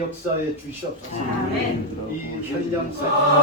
역사에 주시옵소서. 아멘. 이 현장 사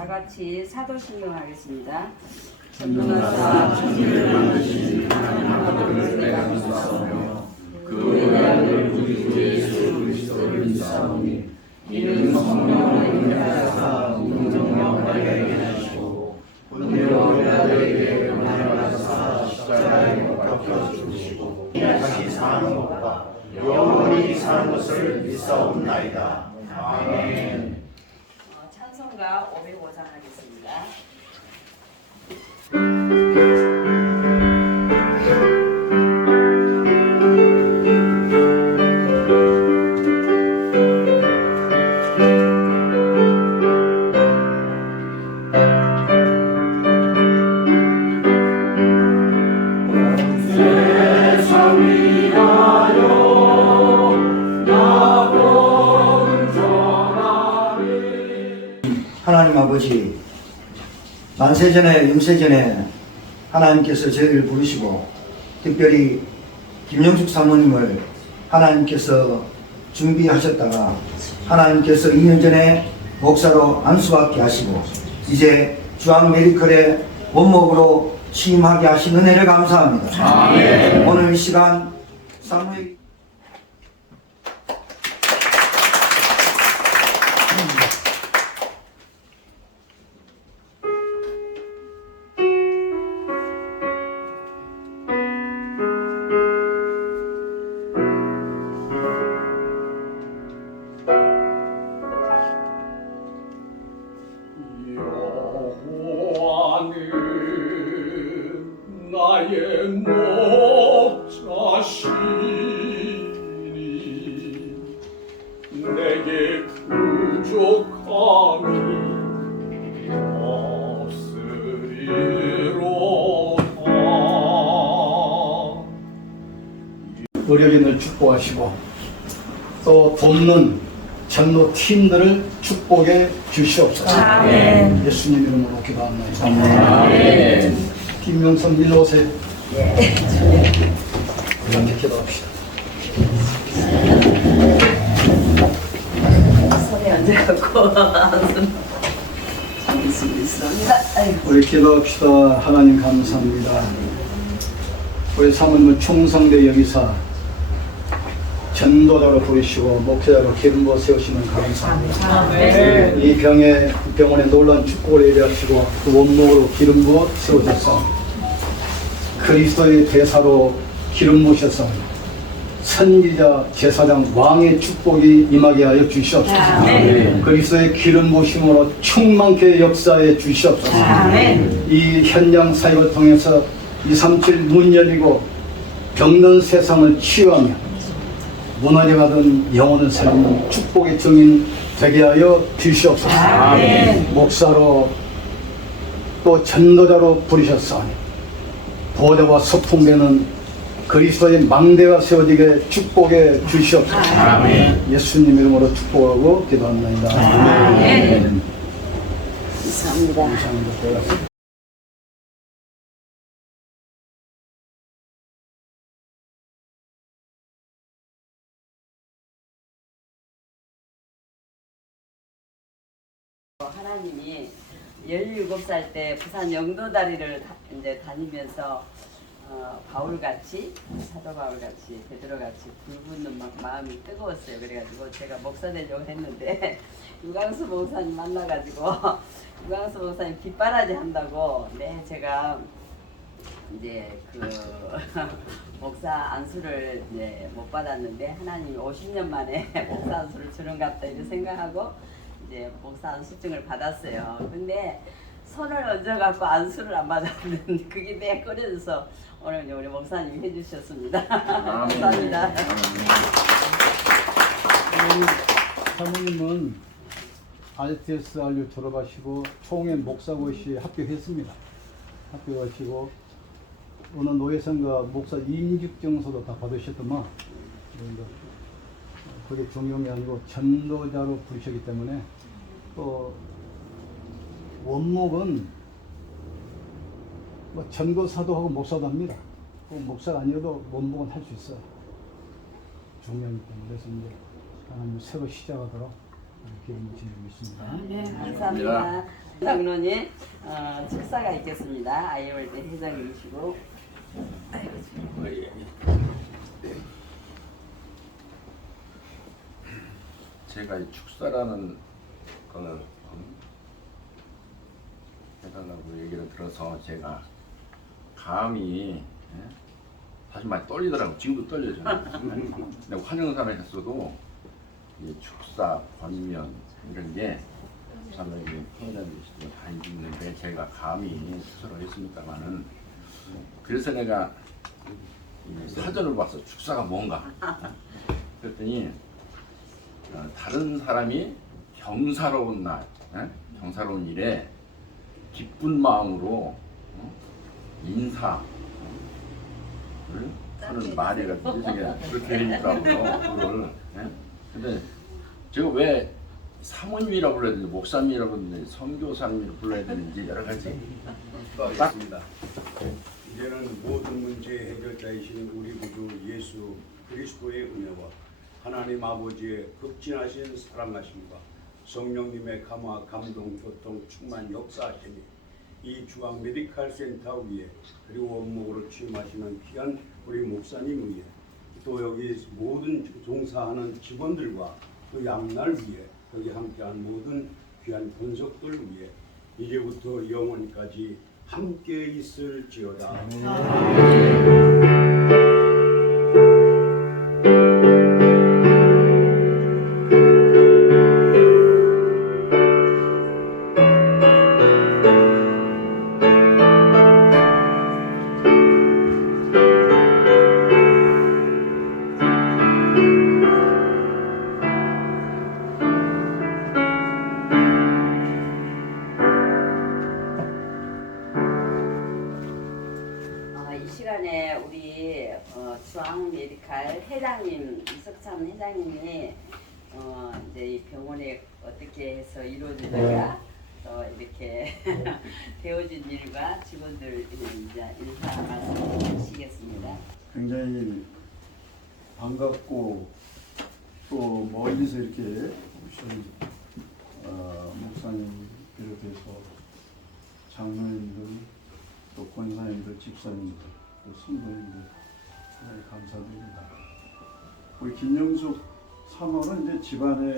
다 같이 사도 신경 하겠습니다. 전능하사 천지를 만드신 하나님 아버지를 내가 믿사오며 그 외아들 우리 주 예수 그리스도를 믿사오니 이는 성령을 인하사 운명령 내게 하시고 분명 우리 아들에게 받으사 십자가에 못 박혀 죽으시고 다시 사는 것과 영원히 사는 것을 믿사옵나이다 아멘 500원 상하겠습니다. 만세전에 윤세전에 하나님께서 저희를 부르시고 특별히 김영숙 사모님을 하나님께서 준비하셨다가 하나님께서 2년 전에 목사로 안수받게 하시고 이제 주한 메디컬의 원목으로 취임하게 하신 은혜를 감사합니다. 오늘 이 시간 사무엘 목자시니 내게 부족함이 없으리로다. 의료진을 축복하시고 또 돕는 전도 팀들을 축복해 주시옵소서. 예수님 이름으로 기도합니다. 김명선 밀로세. 이 렇게 기도합시다. 앉아갖고 있습니다. 아이고. 우리 기도합시다. 하나님 감사합니다. 우리 사모님을 충성대 여기사 전도자로 부르시고 목회자로 기름 부어 세우시는 감사합니다. 이 병에 병원에 놀란 축복을 예배하시고 그 원목으로 기름 부어 세우셨사 그리스도의 대사로 기름 부으셨사 선지자 제사장 왕의 축복이 임하게 하여 주시옵소서 아멘. 그리스도의 기름 부으심으로 충만케 역사에 주시옵소서 아멘. 이 현장 사역을 통해서 237 문 열리고 병든 세상을 치유하며 무너져가던 영혼을 살리는 축복의 증인 되게 하여 주시옵소서. 아멘. 목사로 또 전도자로 부르셨사오니 보좌와 서풍되는 그리스도의 망대가 세워지게 축복해 주시옵소서. 아멘. 예수님 이름으로 축복하고 기도합니다. 아멘. 감사합니다. 감사합니다. 하나님이 17살 때 부산 영도다리를 이제 다니면서 어, 바울같이 사도 바울같이 베드로같이 불붙는 막 마음이 뜨거웠어요. 그래가지고 제가 목사 되려고 했는데 유광수 목사님 만나가지고 유광수 목사님 뒷바라지 한다고 네 제가 이제 그 목사 안수를 이제 못 받았는데 하나님이 50년 만에 목사 안수를 주는갑다 이렇게 생각하고 이제 목사 안수증을 받았어요. 근데 손을 얹어갖고 안수를 안 받았는데 그게 내 꺼려져서 오늘 이제 우리 목사님이 해주셨습니다. 감사합니다. 사모님은 RTS 알류 졸업하시고 총회 목사고시 합격했습니다. 합격하시고 어느 노예선가 목사 임직증서도 다 받으셨더만 그게 중용이 아니고 전도자로 부르셨기 때문에 또 원목은 뭐 전도사도 하고 목사도 합니다. 그 목사가 아니어도 원목은 할 수 있어요. 중요하기 때문에 그래서 이제 하나님 새로 시작하도록 기름을 지니고 있습니다. 네, 감사합니다. 장로님 어, 축사가 있겠습니다. 아이월드 회장님이시고 제가 이 축사라는 거는 음, 해달라고 얘기를 들어서 제가 감히 예? 사실 많이 떨리더라고 지금도 떨려요 근데 환영사를 했어도 이 축사, 권면 이런 게 사람들이 편의점이시고 다 있는데 제가 감히 축사를 했습니다만은 그래서 내가 이 사전을 봐서 축사가 뭔가 그랬더니 어, 다른 사람이 경사로운 날, 예? 경사로운 일에 기쁜 마음으로 어? 인사 를 하는 말이가 이게 그렇게 돼 있더라고요. 그걸. 예? 근데 제가 왜 사모님이라고 불러야 되는지 목사님이라고 그러는지 선교사님이라고 불러야 되는지 여러 가지 맞습니다. 이제는 모든 문제 해결자이신 우리 구주 예수 그리스도의 은혜와 하나님 아버지의 극진하신 사랑하심과 성령님의 감화, 감동, 교통, 충만 역사하심이 이 중앙 메디칼 센터 위에 그리고 원목으로 취임하시는 귀한 우리 목사님 위에 또 여기 모든 종사하는 직원들과 또 양날 위에 여기 함께한 모든 귀한 분석들 위에 이제부터 영원까지 함께 있을지어다. 어, 중앙 메디칼 회장님 이석찬 회장님이 어, 이제 이 병원에 어떻게 해서 이루어지다가 또 이렇게 되어진 일과 직원들 이제 인사 말씀하시겠습니다. 굉장히 반갑고 또 멀리서 이렇게 오신 어, 목사님 비롯해서 장로님들 또 권사님들 집사님들 또 성도님들 대단히 감사드립니다. 우리 김영숙 사모는 이제 집안의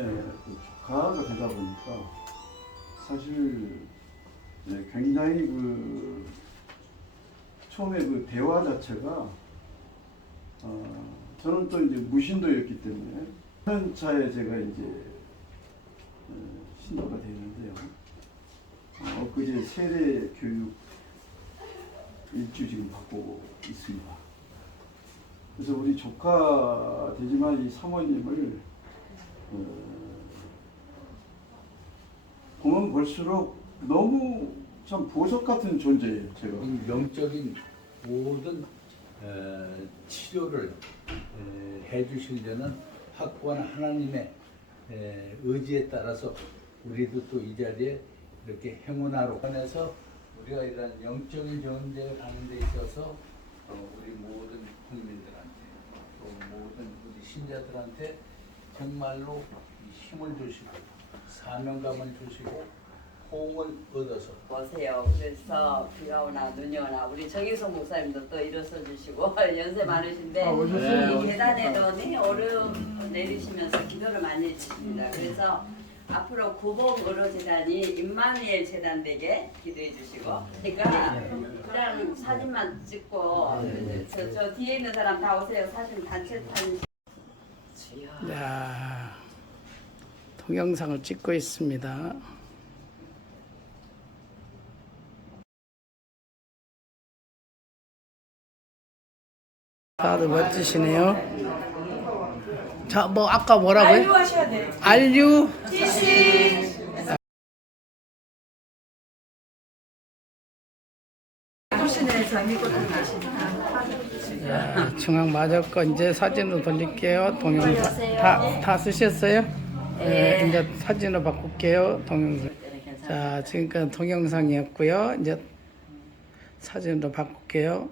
그 조카가 되다 보니까 사실 네, 굉장히 그 처음에 그 대화 자체가 어, 저는 또 이제 무신도였기 때문에 한 차에 제가 이제 어, 신도가 되는데요. 어, 그제 세례 교육 일주 지금 받고 있습니다. 그래서 우리 조카 되지만 이 사모님을 어, 보면 볼수록 너무 참 보석 같은 존재예요. 제가. 이 영적인 모든 어, 치료를 에, 해주시려는 확고한 하나님의 에, 의지에 따라서 우리도 또 이 자리에 이렇게 행운하러 관해서 우리가 이런 영적인 존재를 가는 데 있어서 어, 우리 모든 우리 신자들한테 정말로 이 힘을 주시고 사명감을 주시고 호응을 얻어서 보세요. 그래서 비가 오나 눈이 오나 우리 정희성 목사님도 또 일어서 주시고 연세 많으신데 이 계단에도 네, 얼음 내리시면서 기도를 많이 해주십니다. 그래서 앞으로 구복 의료 재단이 임마누엘 재단 되게 기도해 주시고 그러니까 그냥 사진만 찍고 저, 저 뒤에 있는 사람 다 오세요. 사진 단체 사진 자, 동영상을 찍고 있습니다. 다들 멋지시네요. 자, 뭐 아까 뭐라고요? 알류 하셔야 돼요. 알류. 자, 중앙 맞았고 이제 사진으로 돌릴게요. 동영상 다, 다 쓰셨어요? 네, 이제 사진으로 바꿀게요. 동영상. 자, 지금까지 동영상이었고요. 이제 사진으로 바꿀게요.